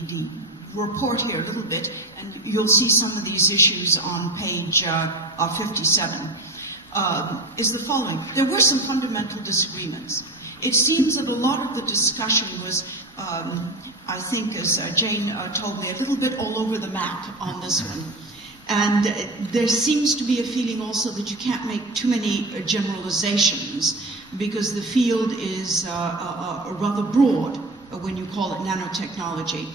the report here a little bit, and you'll see some of these issues on page 57, is the following. There were some fundamental disagreements. It seems that a lot of the discussion was, I think, as Jane told me, a little bit all over the map on this one. And there seems to be a feeling also that you can't make too many generalizations because the field is rather broad when you call it nanotechnology.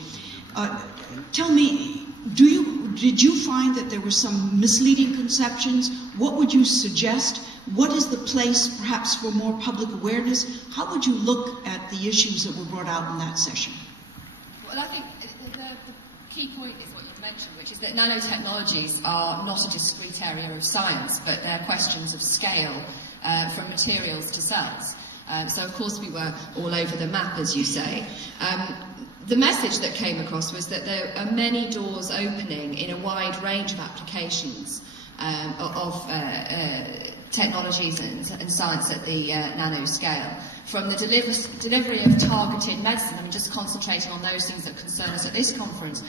Tell me, did you find that there were some misleading conceptions? What would you suggest? What is the place perhaps for more public awareness? How would you look at the issues that were brought out in that session? Well, I think the key point is what you've mentioned, which is that nanotechnologies are not a discrete area of science, but they're questions of scale from materials to cells. So, of course, we were all over the map, as you say. The message that came across was that there are many doors opening in a wide range of applications of technologies and science at the nano scale. From the delivery of targeted medicine, and just concentrating on those things that concern us at this conference,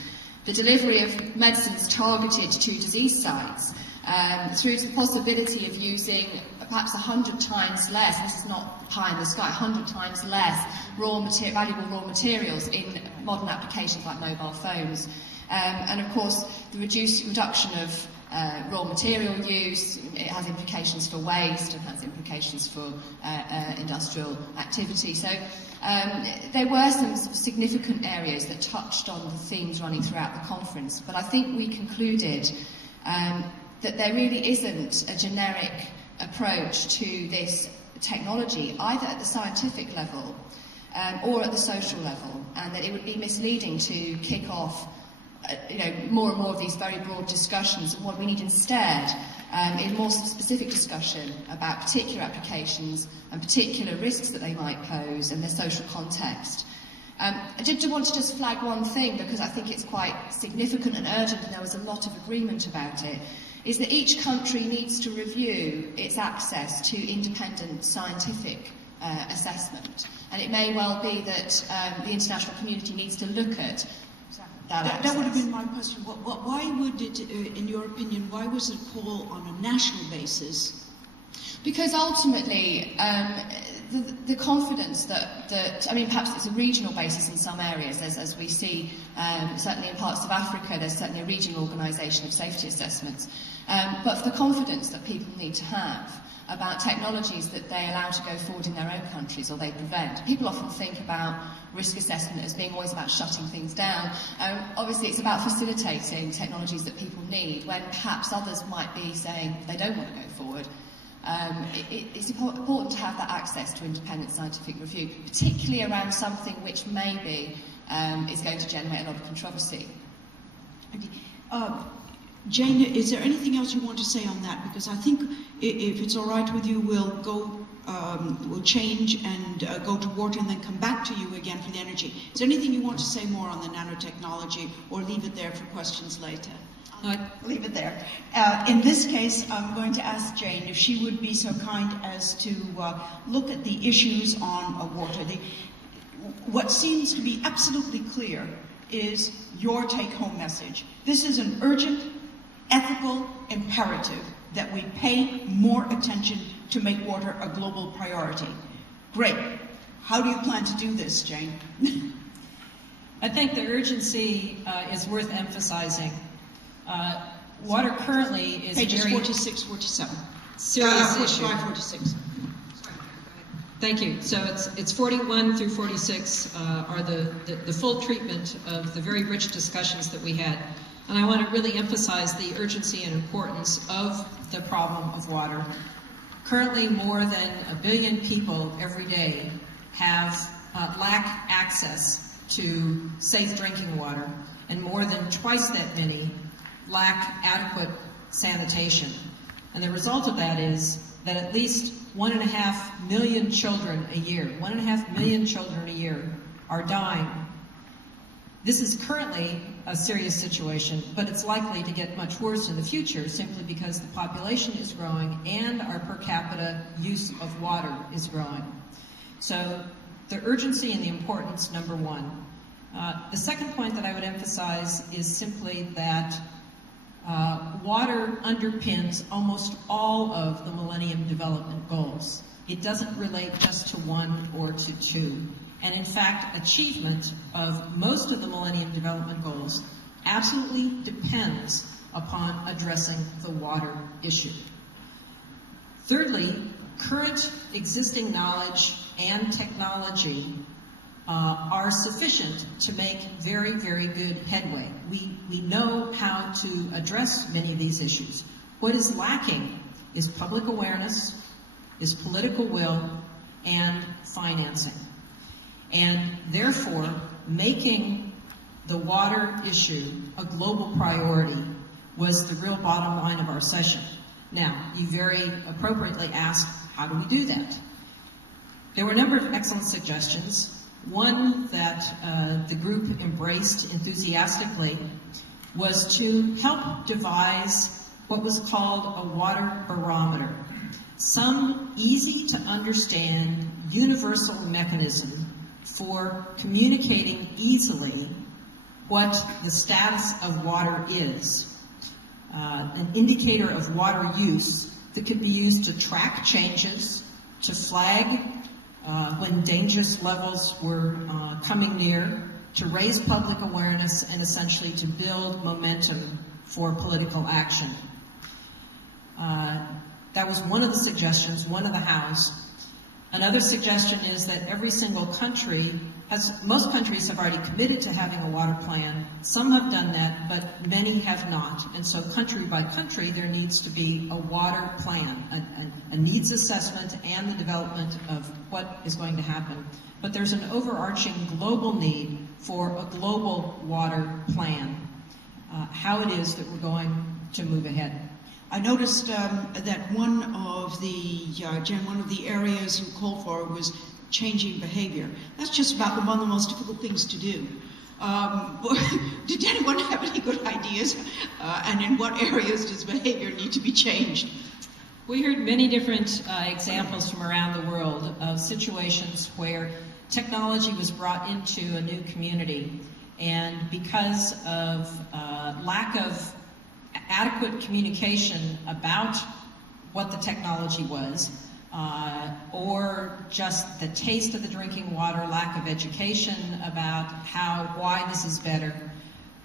the delivery of medicines targeted to disease sites, through to the possibility of using perhaps 100 times less, this is not pie in the sky, 100 times less valuable raw materials in modern applications like mobile phones. And of course, the reduction of raw material use, it has implications for waste and has implications for industrial activity. So there were some significant areas that touched on the themes running throughout the conference, but I think we concluded that there really isn't a generic approach to this technology, either at the scientific level or at the social level, and that it would be misleading to kick off more and more of these very broad discussions. And what we need instead is more specific discussion about particular applications and particular risks that they might pose and their social context. I did want to just flag one thing, because I think it's quite significant and urgent, and there was a lot of agreement about it, is that each country needs to review its access to independent scientific assessment. And it may well be that the international community needs to look at that would have been my question. Why would it, in your opinion, why was it a call on a national basis? Because ultimately, the confidence that, I mean, perhaps it's a regional basis in some areas, as we see, certainly in parts of Africa, there's certainly a regional organisation of safety assessments. But for the confidence that people need to have about technologies that they allow to go forward in their own countries or they prevent. People often think about risk assessment as being always about shutting things down. Obviously, it's about facilitating technologies that people need when perhaps others might be saying they don't want to go forward. It's important to have that access to independent scientific review, particularly around something which maybe is going to generate a lot of controversy. Okay. Jane, is there anything else you want to say on that? Because I think, if it's all right with you, we'll change and go to water and then come back to you again for the energy. Is there anything you want to say more on the nanotechnology, or leave it there for questions later? Leave it there. In this case, I'm going to ask Jane if she would be so kind as to look at the issues on water. What seems to be absolutely clear is your take-home message. This is an urgent, ethical imperative that we pay more attention to make water a global priority. Great. How do you plan to do this, Jane? I think the urgency is worth emphasizing. Water currently is pages very 46, 47. Serious issue. 46. Thank you. So it's 41 through 46 are the full treatment of the very rich discussions that we had. And I want to really emphasize the urgency and importance of the problem of water. Currently, more than 1 billion people every day lack access to safe drinking water, and more than twice that many lack adequate sanitation. And the result of that is that at least 1.5 million children a year, 1.5 million children a year are dying. This is currently a serious situation, but it's likely to get much worse in the future simply because the population is growing and our per capita use of water is growing. So the urgency and the importance, number one. The second point that I would emphasize is simply that water underpins almost all of the Millennium Development Goals. It doesn't relate just to one or to two. And in fact, achievement of most of the Millennium Development Goals absolutely depends upon addressing the water issue. Thirdly, current existing knowledge and technology are sufficient to make very, very good headway. We know how to address many of these issues. What is lacking is public awareness, is political will, and financing. And therefore, making the water issue a global priority was the real bottom line of our session. Now, you very appropriately asked, how do we do that? There were a number of excellent suggestions. One that the group embraced enthusiastically was to help devise what was called a water barometer, some easy to understand universal mechanism for communicating easily what the status of water is, an indicator of water use that could be used to track changes, to flag when dangerous levels were coming near, to raise public awareness, and essentially to build momentum for political action. That was one of the suggestions, one of the hows. Another suggestion is that every single country most countries have already committed to having a water plan. Some have done that, but many have not. And so country by country, there needs to be a water plan, a needs assessment and the development of what is going to happen. But there's an overarching global need for a global water plan, how it is that we're going to move ahead. I noticed that one of the areas you called for was changing behavior. That's just about one of the most difficult things to do. Did anyone have any good ideas? And in what areas does behavior need to be changed? We heard many different examples from around the world of situations where technology was brought into a new community, and because of lack of adequate communication about what the technology was, or just the taste of the drinking water, lack of education about why this is better,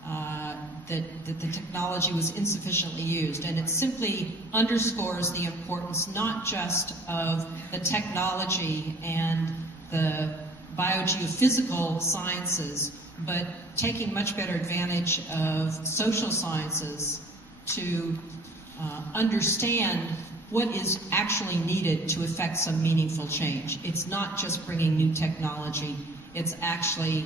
that the technology was insufficiently used. And it simply underscores the importance not just of the technology and the biogeophysical sciences, but taking much better advantage of social sciences to understand what is actually needed to effect some meaningful change. It's not just bringing new technology, it's actually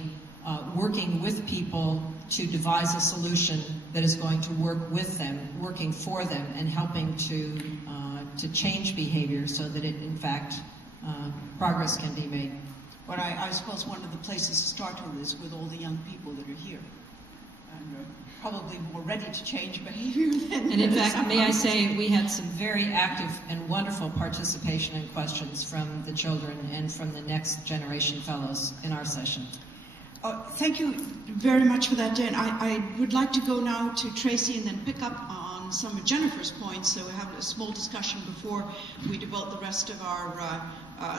working with people to devise a solution that is going to work with them, working for them, and helping to change behavior so that it, in fact, progress can be made. But I suppose one of the places to start with is with all the young people that are here. And probably more ready to change behavior than... And in fact, may I say, we had some very active and wonderful participation and questions from the children and from the next generation fellows in our session. Thank you very much for that, Jen. I would like to go now to Tracey and then pick up on some of Jennifer's points, so we have a small discussion before we devote the rest of our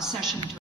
session to